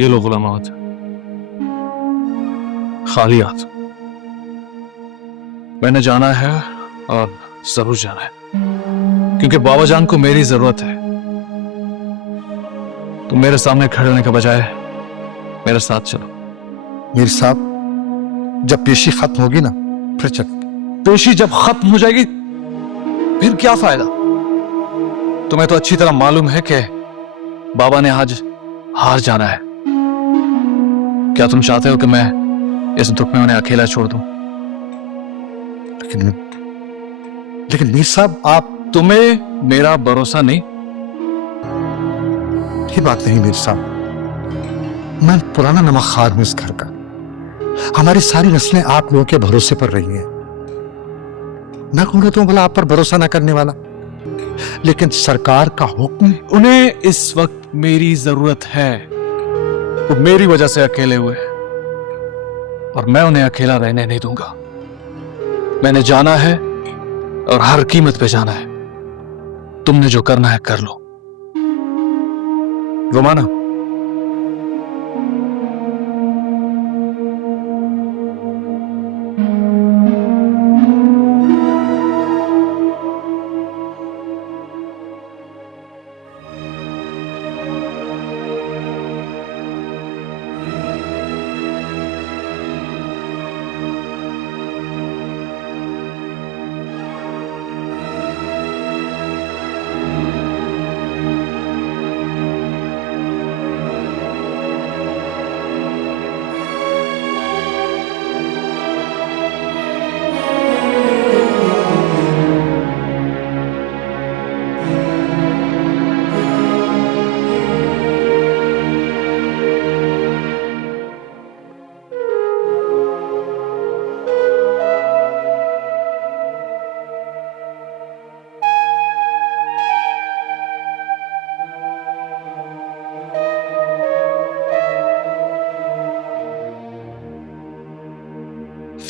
ये लो गुलाम अहमद, खाली हाथ। मैंने जाना है और जरूर जाना है, क्योंकि बाबा जान को मेरी जरूरत है। तुम मेरे सामने खड़े होने के बजाय मेरे साथ चलो। मीर साहब, जब पेशी खत्म होगी ना फिर चल। पेशी जब खत्म हो जाएगी फिर क्या फायदा? तुम्हें तो अच्छी तरह मालूम है कि बाबा ने आज हार जाना है। क्या तुम चाहते हो कि मैं इस दुख में उन्हें अकेला छोड़ दूं? लेकिन मीर साहब, आप तुम्हें मेरा भरोसा नहीं? ये बात नहीं मीर साहब, मैं पुराना नमकखार हूं इस घर का। हमारी सारी नस्लें आप लोगों के भरोसे पर रही हैं। मैं कहूंगा तो भला आप पर भरोसा ना करने वाला, लेकिन सरकार का हुक्म। उन्हें इस वक्त मेरी जरूरत है। वो मेरी वजह से अकेले हुए हैं और मैं उन्हें अकेला रहने नहीं दूंगा। मैंने जाना है और हर कीमत पे जाना है। तुमने जो करना है कर लो। रोमाना,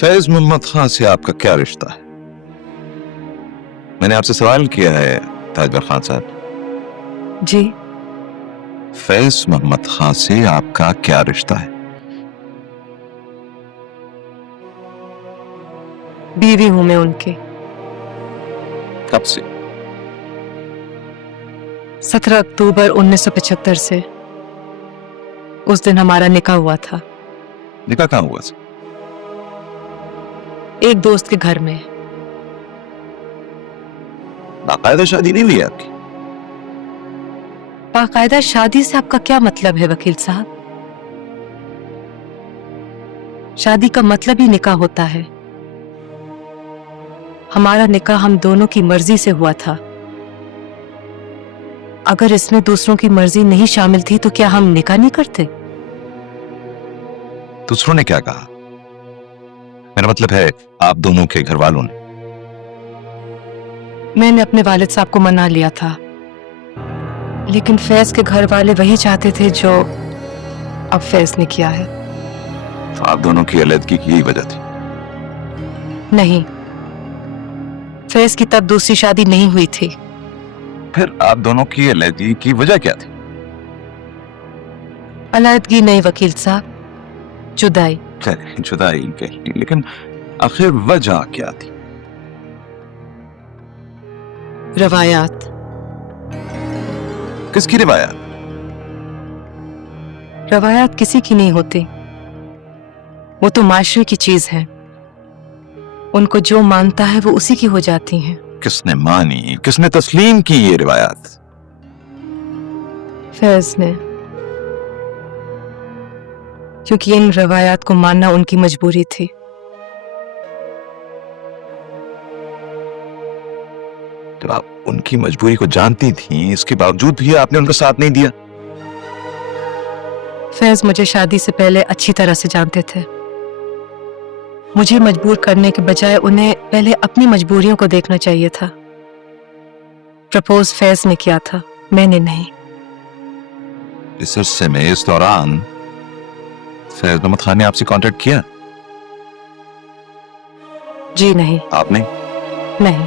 फैज मोहम्मद खान से आपका क्या रिश्ता है? मैंने आपसे सवाल किया है ताजवर खान साहब। जी, फैज मोहम्मद खान से आपका क्या रिश्ता है? बीवी हूं मैं उनके। कब से? 17 अक्टूबर 1975 से। उस दिन हमारा निकाह हुआ था। निकाह कहाँ हुआ? एक दोस्त के घर में। बाकायदा शादी नहीं हुई आपकी? बाकायदा शादी से आपका क्या मतलब है वकील साहब? शादी का मतलब ही निकाह होता है। हमारा निकाह हम दोनों की मर्जी से हुआ था। अगर इसमें दूसरों की मर्जी नहीं शामिल थी तो क्या हम निकाह नहीं करते? दूसरों ने क्या कहा? मेरा मतलब है आप दोनों के घर वालों ने। मैंने अपने वालिद साहब को मना लिया था, लेकिन फैज के घर वाले वही चाहते थे जो अब फैज ने किया है। तो आप दोनों की अलग-अलगी की यही वजह थी? नहीं, फैज की तब दूसरी शादी नहीं हुई थी। फिर आप दोनों की अलग-अलगी की वजह क्या थी? अलहदगी नहीं वकील साहब, जुदाई। चलिए जुदाई कही, लेकिन आखिर वजह क्या थी? रवायात। किसकी रिवायत? रवायात किसी की नहीं होती, वो तो माशरे की चीज है। उनको जो मानता है वो उसी की हो जाती हैं। किसने मानी, किसने तस्लीम की ये रिवायत? फैज ने, क्योंकि इन रवायात को मानना उनकी मजबूरी थी। तो आप उनकी मजबूरी को जानती थी, इसके बावजूद भी आपने उनका साथ नहीं दिया? फैज मुझे शादी से पहले अच्छी तरह से जानते थे। मुझे मजबूर करने के बजाय उन्हें पहले अपनी मजबूरियों को देखना चाहिए था। प्रपोज फैज ने किया था, मैंने नहीं। इस अरसे में, इस दौरान फैज मोहम्मद खान ने आपसे कांटेक्ट किया? जी नहीं। आपने? नहीं।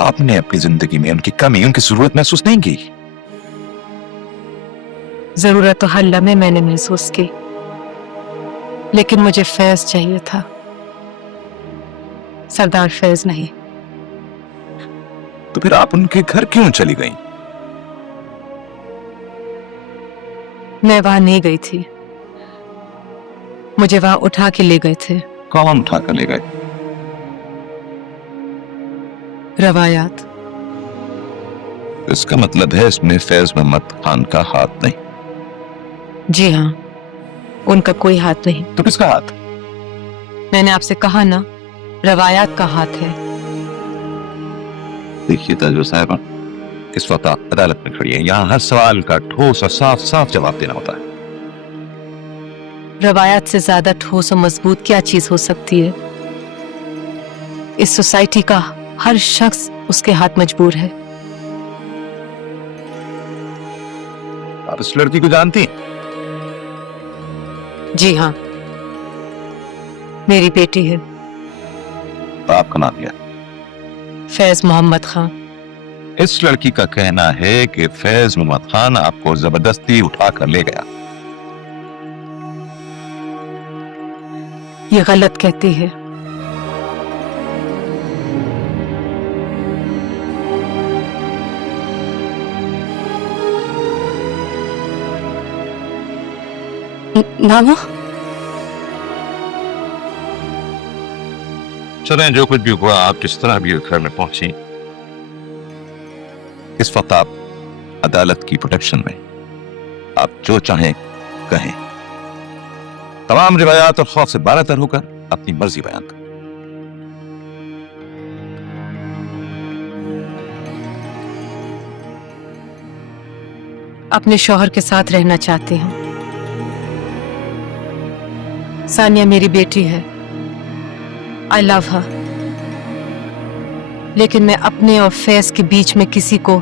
आपने अपनी जिंदगी में उनकी कमी, उनकी जरूरत महसूस नहीं की? जरूरत तो हर लम्हे मैंने महसूस की, लेकिन मुझे फैज चाहिए था, सरदार फैज नहीं। तो फिर आप उनके घर क्यों चली गई? मैं वहां नहीं गई थी, मुझे वहां उठा के ले गए थे। कौन उठाकर ले गए? रवायात। इसका मतलब है इसमें फैज मोहम्मद खान का हाथ नहीं। जी हाँ, उनका कोई हाथ नहीं। तो किसका हाथ? मैंने आपसे कहा ना, रवायात का हाथ है। देखिए ताजवर साहब, इस वक्त आप अदालत में खड़ी है, यहाँ हर सवाल का ठोस और साफ साफ जवाब देना होता है। रवायात से ज्यादा ठोस और मजबूत क्या चीज हो सकती है? इस सोसाइटी का हर शख्स उसके हाथ मजबूर है। आप इस लड़की को जानती हैं? जी हाँ, मेरी बेटी है, तो आपका नाम क्या? फैज मोहम्मद खान। इस लड़की का कहना है कि फैज मोहम्मद खान आपको जबरदस्ती उठाकर ले गया। ये गलत कहती है। मामा, चलें, जो कुछ भी हुआ, आप जिस तरह भी घर में पहुंची, इस वक्त आप अदालत की प्रोटेक्शन में, आप जो चाहें कहें। तमाम रिवायात और खौफ से बालातर होकर अपनी मर्जी बयान करें। अपने शौहर के साथ रहना चाहती हूँ। सानिया मेरी बेटी है, आई लव हर, लेकिन मैं अपने और फैज के बीच में किसी को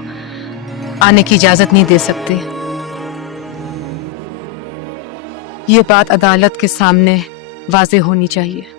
आने की इजाजत नहीं दे सकती। ये बात अदालत के सामने वाज़ेह होनी चाहिए।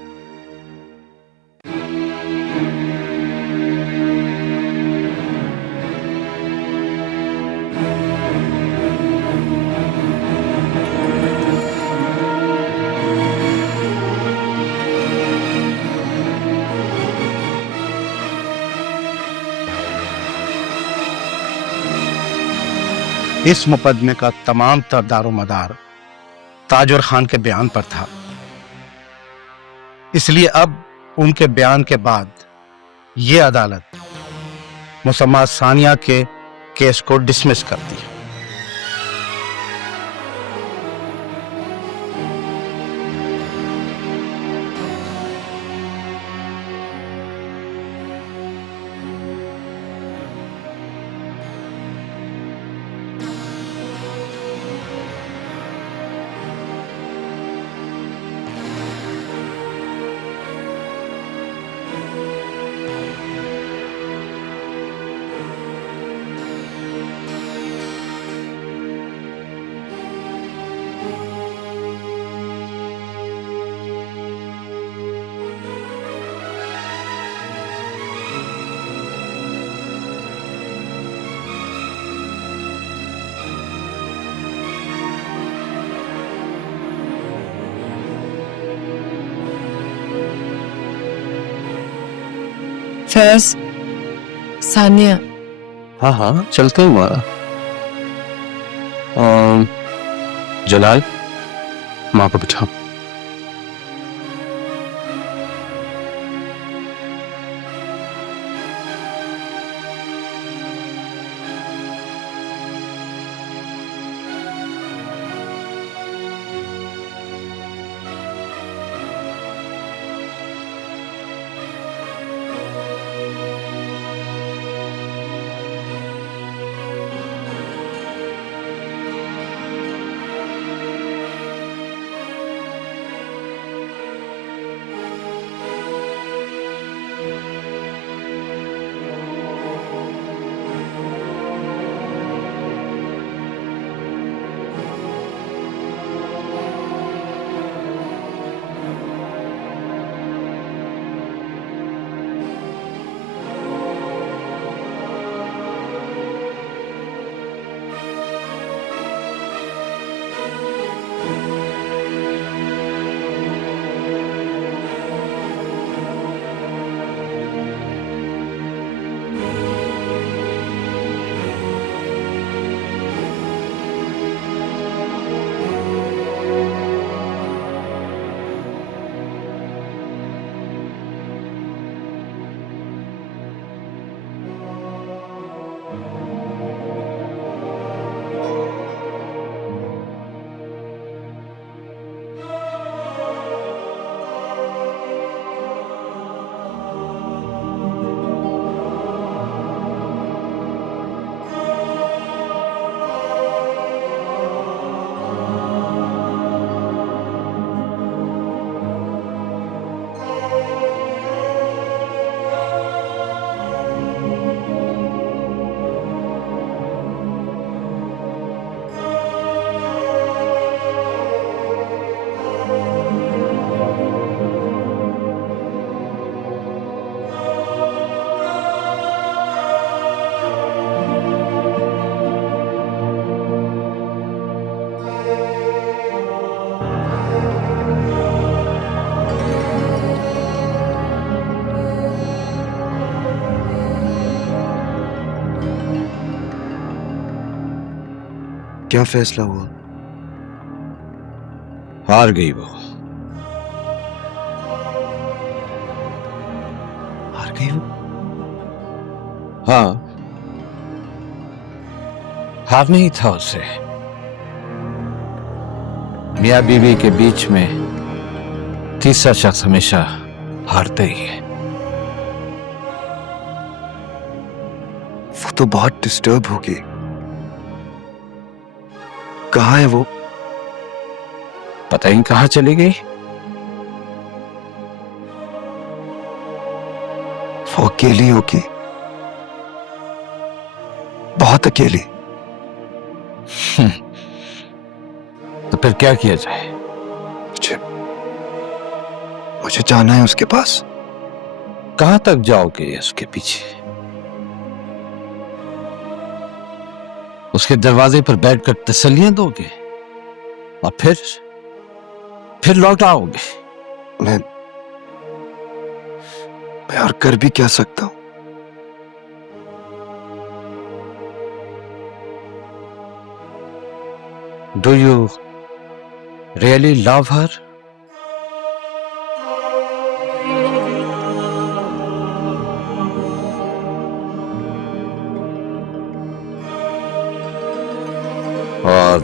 इस मुकदमे का तमाम तर दारोमदार ताजवर खान के बयान पर था, इसलिए अब उनके बयान के बाद ये अदालत मुसम्मा सानिया के केस को डिसमिस करती है। फैज, सानिया, हाँ हाँ, चलते हुआ। जलाल, माँ को बिठाओ। क्या फैसला हुआ? हार गई वो। हार गई वो? हाँ, हार नहीं था उसे। मियाँ बीवी के बीच में तीसरा शख्स हमेशा हारते ही है। वो तो बहुत डिस्टर्ब होगी। कहाँ है वो? पता ही कहाँ चली गई। वो अकेली होगी, बहुत अकेली। तो फिर क्या किया जाए? मुझे जाना है उसके पास। कहां तक जाओगे उसके पीछे? उसके दरवाजे पर बैठकर तसल्लियां दोगे और फिर लौट आओगे? मैं और कर भी क्या सकता हूं? डू यू रियली लव हर? और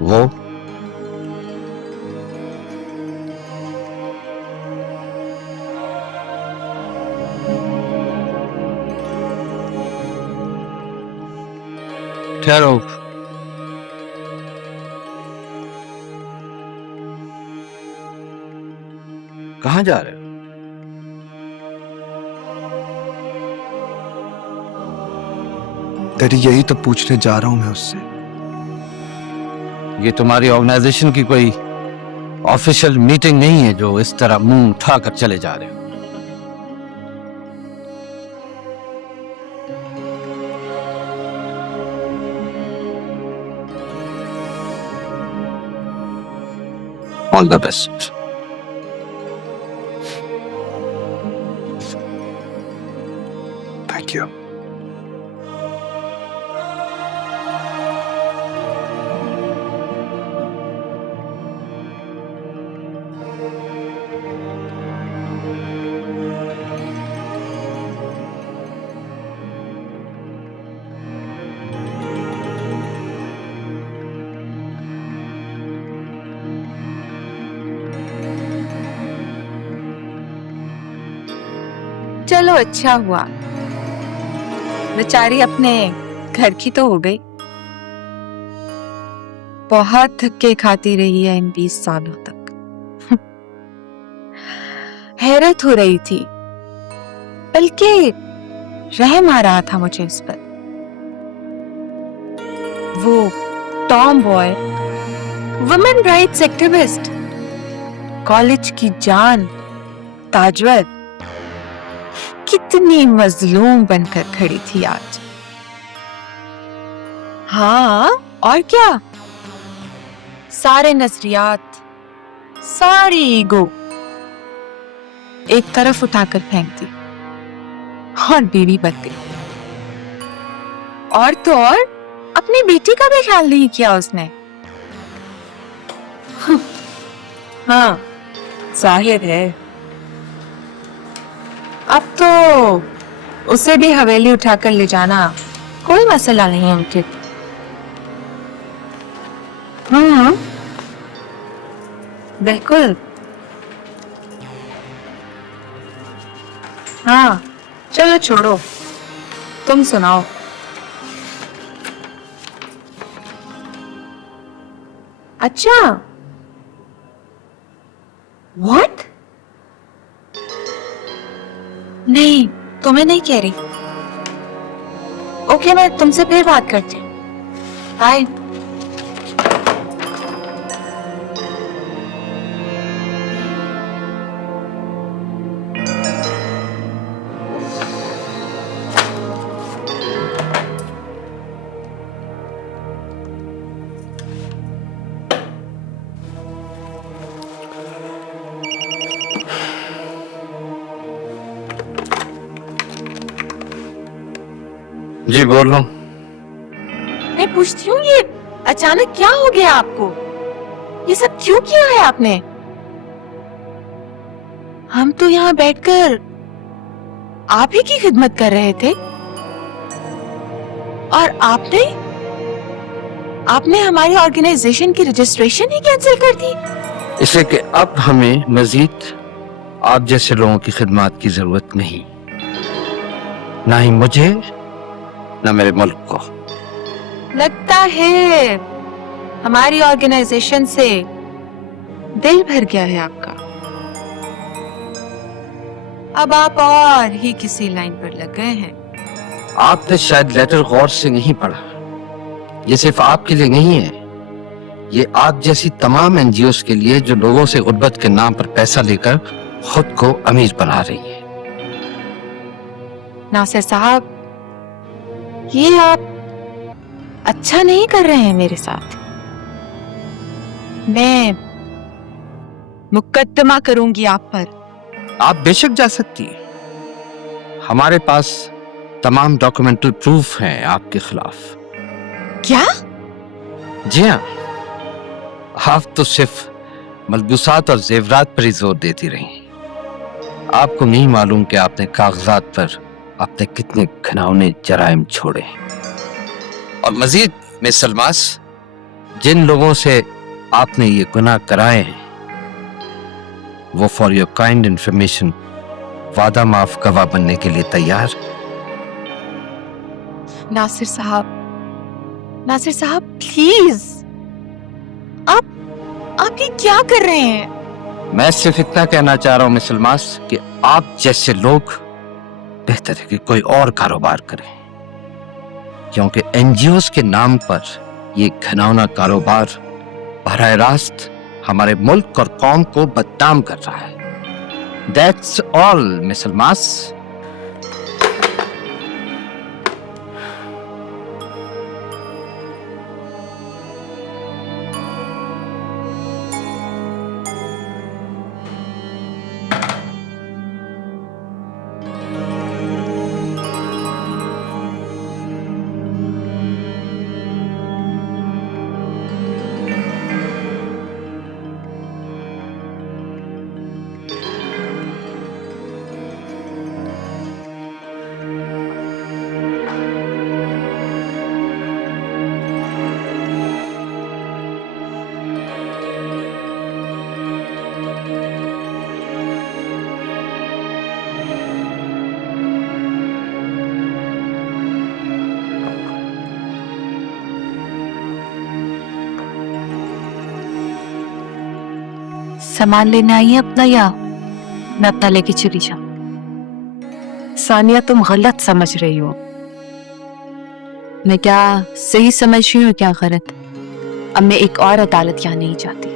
वो ठहरो। कहां जा रहे हो? डैडी, यही तो पूछने जा रहा हूं मैं उससे। ये तुम्हारी ऑर्गेनाइजेशन की कोई ऑफिशियल मीटिंग नहीं है जो इस तरह मुंह उठाकर चले जा रहे हो। All the best. Thank you. चलो अच्छा हुआ, बेचारी अपने घर की तो हो गई। बहुत धक्के खाती रही है इन 20 सालों तक। हैरत हो रही थी, बल्कि रहम आ रहा था मुझे इस पर। वो Tom boy, women rights activist, college की जान, ताजवर, कितनी मजलूम बनकर खड़ी थी आज। हाँ, और क्या? सारे नजरियात, सारी ईगो एक तरफ उठाकर फेंक दी और बीवी बन गई। और तो और अपनी बेटी का भी ख्याल नहीं किया उसने। हाँ, जाहिर है अब तो उसे भी हवेली उठाकर ले जाना कोई मसला नहीं है उनके। बिल्कुल। हाँ, चलो छोड़ो, तुम सुनाओ। अच्छा, व्हाट? नहीं, तुम्हें नहीं कह रही। ओके, मैं तुमसे फिर बात करती हूँ। बाय। जी बोल रहा हूं। पूछती हूँ, ये अचानक क्या हो गया आपको? ये सब क्यों किया है आपने? हम तो यहाँ बैठकर आप ही की खिदमत कर रहे थे और आपने हमारी ऑर्गेनाइजेशन की रजिस्ट्रेशन ही कैंसिल कर दी। इसलिए कि अब हमें मजीद आप जैसे लोगों की खिदमत की जरूरत नहीं, ना ही मुझे ना मेरे मुल्क को। लगता है हमारी ऑर्गेनाइजेशन से दिल भर गया है आपका। अब आप और ही किसी लाइन पर लग गए हैं। आपने शायद लेटर गौर से नहीं पढ़ा। ये सिर्फ आपके लिए नहीं है, ये आप जैसी तमाम एनजीओस के लिए जो लोगों से गुर्बत के नाम पर पैसा लेकर खुद को अमीर बना रही है। नासिर साहब, ये आप अच्छा नहीं कर रहे हैं मेरे साथ। मैं मुकद्दमा करूंगी आप पर। आप बेशक जा सकती हैं। हमारे पास तमाम डॉक्यूमेंटल प्रूफ हैं आपके खिलाफ। क्या? जी हाँ, आप तो सिर्फ मलबूसात और जेवरात पर ही जोर देती रही। आपको नहीं मालूम कि आपने कागजात पर आपने कितने घिनौने जराइम छोड़े। और मजीद मिस सलमास, जिन लोगों से आपने ये गुनाह कराए हैं वो फॉर योर काइंड इंफॉर्मेशन वादा माफ गवाह बनने के लिए तैयार। नासिर साहब प्लीज, आप ये क्या कर रहे हैं? मैं सिर्फ इतना कहना चाह रहा हूं मिस सलमास कि आप जैसे लोग बेहतर है कि कोई और कारोबार करें, क्योंकि एनजीओस के नाम पर ये घिनौना कारोबार बराह रास्त हमारे मुल्क और कौम को बदनाम कर रहा है। That's all miss Salma's. सामान लेने आई है अपना, या मैं अपना लेके चली जाऊं? सानिया, तुम गलत समझ रही हो। मैं क्या सही समझ रही हूँ क्या गलत? अब मैं एक और अदालत यहाँ नहीं जाती।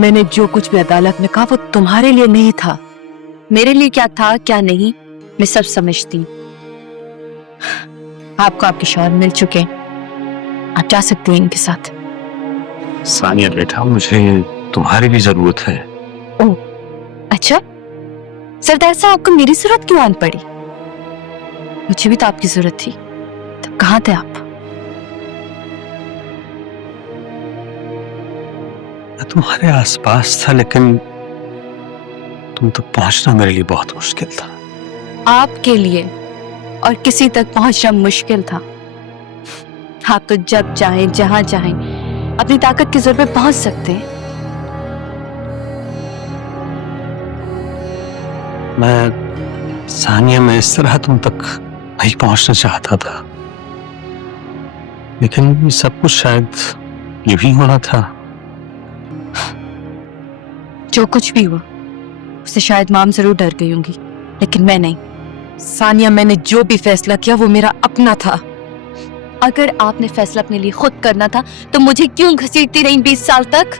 मैंने जो कुछ भी अदालत में कहा वो तुम्हारे लिए नहीं था। मेरे लिए क्या था क्या नहीं मैं सब समझती हूँ। आपको आपके शौहर मिल चुके हैं, आप जा सकते हैं इनके साथ। सानिया बेटा, मुझे तुम्हारी भी जरूरत है। ओह अच्छा, सरदार साहब आपको मेरी जरूरत क्यों आन पड़ी? मुझे भी तो आपकी जरूरत थी। तब कहाँ थे आप? मैं तुम्हारे आसपास था, लेकिन तुम तक पहुंचना मेरे लिए बहुत मुश्किल था। आपके लिए और किसी तक पहुंचना मुश्किल था? आप तो जब चाहें जहां चाहें अपनी ताकत के जोर पे पहुंच सकते हैं। मैं सानिया, मैं इस तरह तुम तक नहीं पहुंचना चाहता था, लेकिन ये सब कुछ शायद ये भी होना था। जो कुछ भी हुआ उससे शायद माम जरूर डर गई होंगी, लेकिन मैं नहीं। सानिया, मैंने जो भी फैसला किया वो मेरा अपना था। अगर आपने फैसला अपने लिए खुद करना था तो मुझे क्यों घसीटती रही 20 साल तक?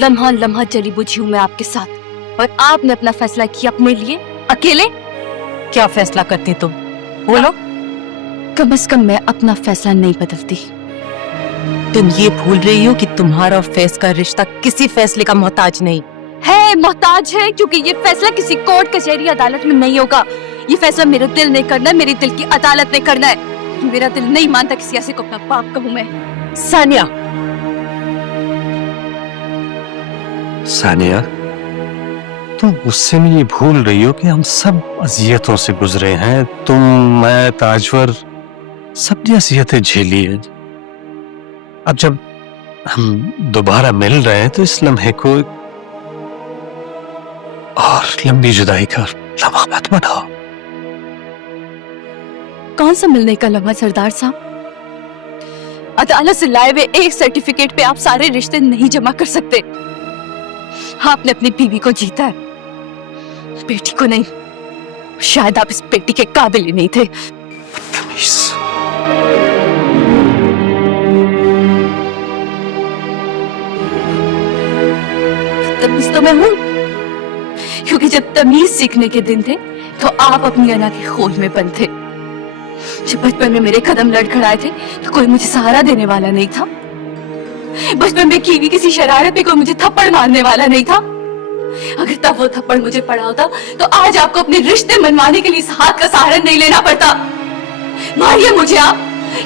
लम्हा लम्हा जली बुझी हूं मैं आपके साथ, और आपने अपना फैसला किया अपने लिए अकेले। क्या फैसला करती तुम? बोलो। कम से कम मैं अपना फैसला नहीं बदलती। तुम ये भूल रही हो कि तुम्हारा और फैज का रिश्ता किसी फैसले का मोहताज नहीं है। मोहताज है क्योंकि ये फैसला किसी कोर्ट कचहरी अदालत में नहीं होगा। ये फैसला मेरे दिल ने करना है, मेरे दिल की अदालत ने करना है। कि मेरा दिल नहीं मानता किसी ऐसे को अपना बाप कहूं मैं। सानिया, सानिया, तुम गुस्से में ये भूल रही हो कि हम सब अजियतों से गुजरे हैं। तुम, मैं, ताजवर, सबने अजियतें झेली है। अब जब हम दोबारा मिल रहे हैं तो इस लम्हे को और लंबी जुदाई का लम्हा मत बनाओ। कौन सा मिलने का लम्हा सरदार साहब? अदालत से लाए हुए एक सर्टिफिकेट पे आप सारे रिश्ते नहीं जमा कर सकते। आपने अपनी बीवी को जीता है, बेटी को नहीं। शायद आप इस बेटी के काबिल ही नहीं थे। बदतमीज। तमीज तो मैं हूं, क्योंकि जब तमीज सीखने के दिन थे तो आप अपनी अना के खोल में बंद थे। जब बचपन में मेरे कदम लड़खड़ाए थे तो कोई मुझे सहारा देने वाला नहीं था। बचपन में की हुई किसी शरारत में कोई मुझे थप्पड़ मारने वाला नहीं था। अगर तब वो थप्पड़ मुझे पड़ा होता तो आज आपको अपने रिश्ते मनवाने के लिए इस हाथ का सहारा नहीं लेना पड़ता। मारिए मुझे आप,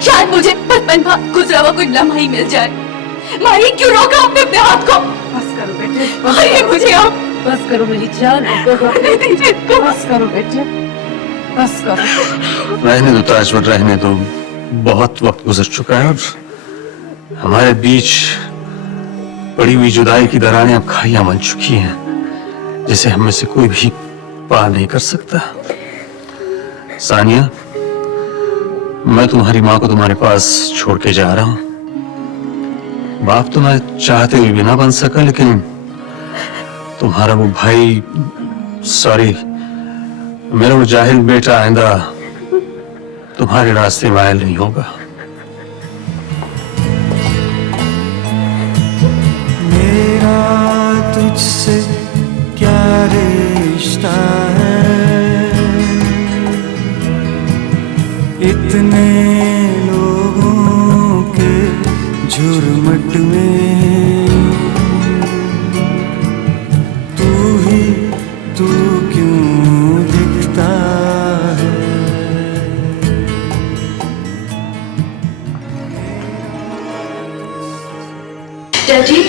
शायद मुझे बचपन का गुजरा हुआ कोई लम्हा ही मिल जाए। मारिए, क्यों रोका आपने अपने हाथ को? बस करो बेटे, मारिए मुझे आप। बस करो मेरी जान, बस करो बेटे, बस करो। रहने दो ताजवर, रहने दो। बहुत वक्त गुजर चुका है और हमारे बीच पड़ी हुई जुदाई की दरारें अब खाइयां बन चुकी हैं, जिसे हम में से कोई भी पार नहीं कर सकता। सानिया, मैं तुम्हारी माँ को तुम्हारे पास छोड़ के जा रहा हूं। बाप तो मैं चाहते हुए भी ना बन सका, लेकिन तुम्हारा वो भाई, सॉरी, मेरा वो जाहिल बेटा आइंदा तुम्हारे रास्ते में आयल नहीं होगा। मेरा तुझसे क्या रिश्ता है, इतने लोगों के झुरमुट में तू क्यों दिखता है। डैडी,